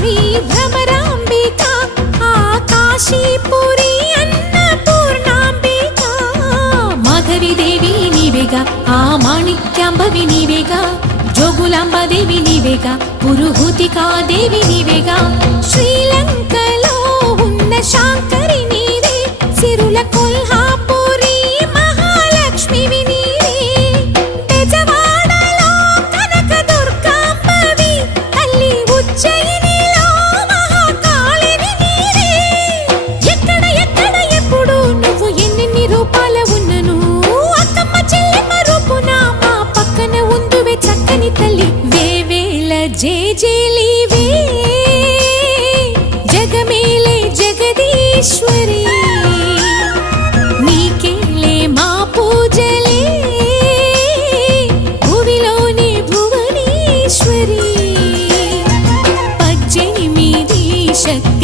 శ్రీ భ్రమరాంబిక ఆకాశీపురి అన్నపూర్ణాంబిక మాధవి దేవి నీవేగా ఆ మాణిక్యాంబవి నీవేగా జోగులాంబ దేవి నీవేగా పురుహూతికా దేవి నీవేగా శ్రీలంకలో ఉన్న శాంకరి నీవే సిరుల కొల్హాపురి మహాలక్ష్మివి నీవే బెజవాడలో కనక దుర్గాంబవి తల్లి ఉజ్జయినిలో మహాకాళివి నీవే ఎక్కడ ఎక్కడ ఎప్పుడు నువ్వు ఎన్నెన్ని రూపాల ఉన్నను అక్కమ్మ చెల్లెమ్మ రూపున మా పక్కన ఉందువే చక్కని తల్లి వేవేల జేజేలివే జగమేలే జగదీశ్వరి నీకేలే మా పూజలే భువిలోని భువనేశ్వరి 18 శక్తి